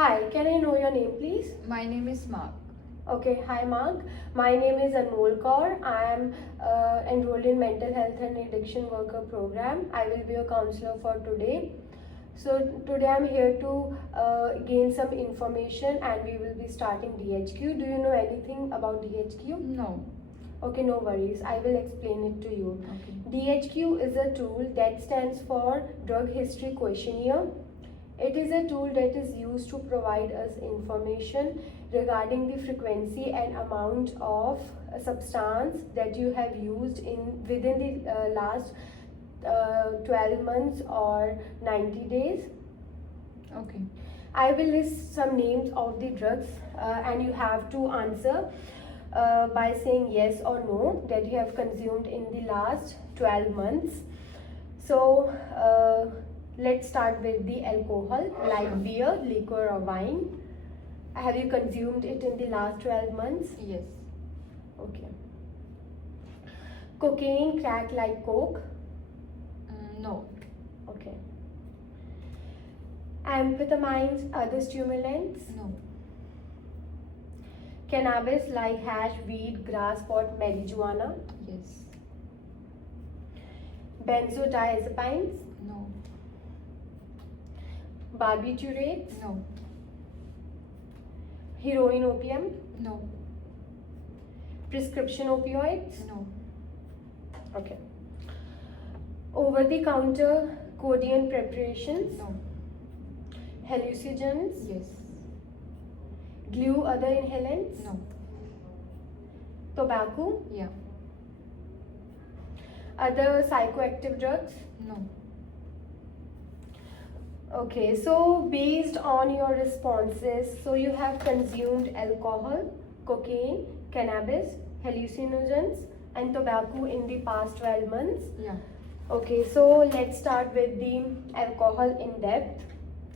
Hi, can I know your name, please? My name is Mark. Okay, hi Mark. My name is Anmol Kaur. I am enrolled in Mental Health and Addiction Worker Program. I will be your counselor for today. So today I'm here to gain some information and we will be starting DHQ. Do you know anything about DHQ? No. Okay, no worries. I will explain it to you. Okay. DHQ is a tool that stands for Drug History Questionnaire. It is a tool that is used to provide us information regarding the frequency and amount of a substance that you have used within the last 12 months or 90 days. Okay. I will list some names of the drugs and you have to answer by saying yes or no that you have consumed in the last 12 months. So let's start with the alcohol, like beer, liquor or wine. Have you consumed it in the last 12 months? Yes. Okay. Cocaine, crack like coke? No. Okay. Amphetamines, other stimulants? No. Cannabis like hash, weed, grass, pot, marijuana? Yes. Benzodiazepines? No. Barbiturates? No. Heroin, opium? No. Prescription opioids? No. Okay. Over the counter codeine preparations? No. Hallucinogens? Yes. Glue, other inhalants? No. Tobacco? Yeah. Other psychoactive drugs? No. Okay, so based on your responses, so you have consumed alcohol, cocaine, cannabis, hallucinogens, and tobacco in the past 12 months. Yeah. Okay, so let's start with the alcohol in depth.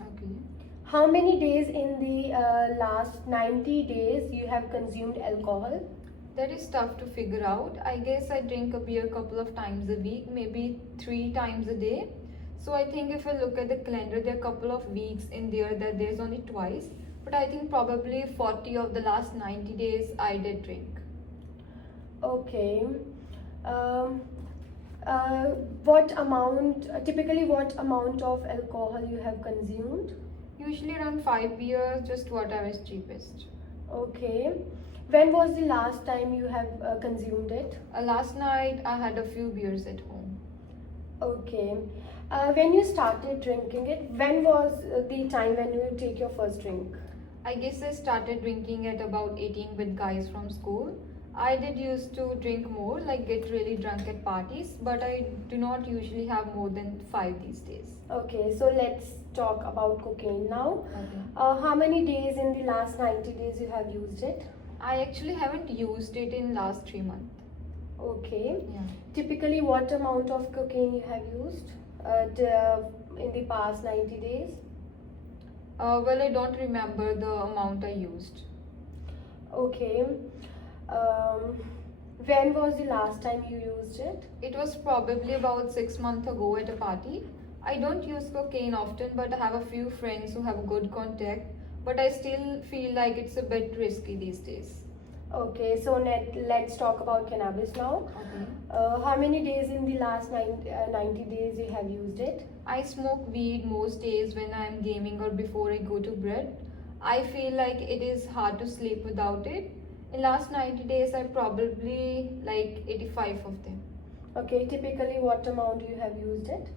Okay. How many days in the last 90 days you have consumed alcohol? That is tough to figure out. I guess I drink a beer a couple of times a week, maybe 3 times a day. So I think if I look at the calendar, there are a couple of weeks in there that there's only twice. But I think probably 40 of the last 90 days I did drink. Okay. Typically what amount of alcohol you have consumed? Usually around 5 beers, just whatever is cheapest. Okay. When was the last time you have consumed it? Last night I had a few beers at home. Okay. When you started drinking it, when was the time when you take your first drink? I guess I started drinking at about 18 with guys from school. I did used to drink more, like get really drunk at parties, but I do not usually have more than 5 these days. Okay, so let's talk about cocaine now. Okay. How many days in the last 90 days you have used it? I actually haven't used it in last 3 months. Okay. Yeah. Typically, what amount of cocaine you have used in the past 90 days? Well, I don't remember the amount I used. Okay. When was the last time you used it? It was probably about 6 months ago at a party. I don't use cocaine often, but I have a few friends who have good contact. But I still feel like it's a bit risky these days. Okay, so let's talk about cannabis now. Okay. How many days in the last 90 days you have used it? I smoke weed most days when I'm gaming or before I go to bed. I feel like it is hard to sleep without it. In last 90 days, I probably like 85 of them. Okay, typically what amount you have used it?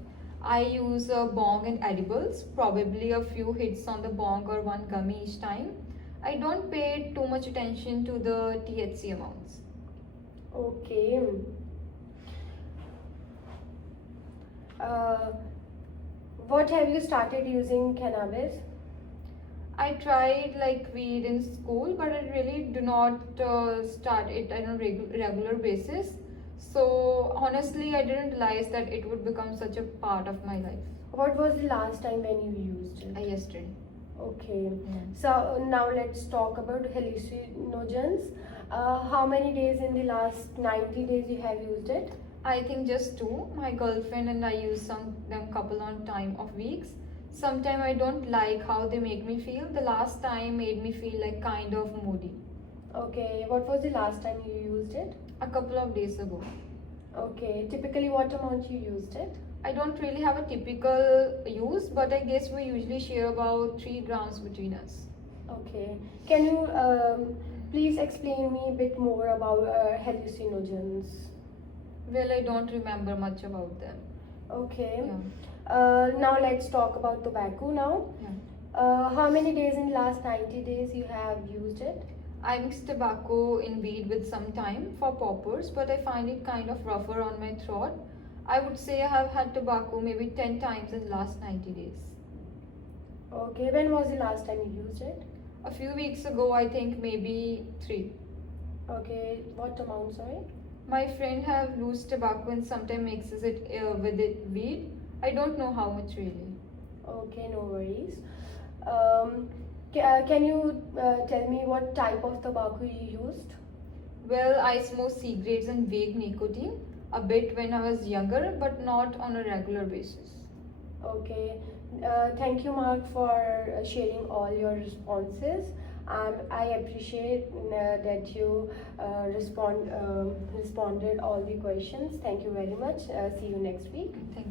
I use a bong and edibles, probably a few hits on the bong or one gummy each time. I don't pay too much attention to the THC amounts. Okay. What have you started using cannabis? I tried like weed in school, but I really do not start it on a regular basis. So honestly, I didn't realize that it would become such a part of my life. What was the last time when you used it? Yesterday. Okay. Yeah. So now let's talk about hallucinogens. How many days in the last 90 days you have used it? I think just 2. My girlfriend and I use them couple on time of weeks. Sometimes I don't like how they make me feel. The last time made me feel like kind of moody. Okay, what was the last time you used it? A couple of days ago. Okay, typically what amount you used it? I don't really have a typical use, but I guess we usually share about 3 grams between us. Okay, can you please explain me a bit more about hallucinogens? Well, I don't remember much about them. Okay, Yeah. now let's talk about tobacco now. Yeah. How many days in last 90 days you have used it? I mix tobacco in weed with some time for poppers, but I find it kind of rougher on my throat. I would say I have had tobacco maybe 10 times in the last 90 days. Okay, when was the last time you used it? A few weeks ago, I think maybe 3. Okay, what amount, sorry? My friend have loose tobacco and sometimes mixes it with it weed. I don't know how much really. Okay, no worries. Can you tell me what type of tobacco you used? Well, I smoke cigarettes and vape nicotine a bit when I was younger, but not on a regular basis. Okay, thank you, Mark, for sharing all your responses. I appreciate that you responded all the questions. Thank you very much. See you next week. Thank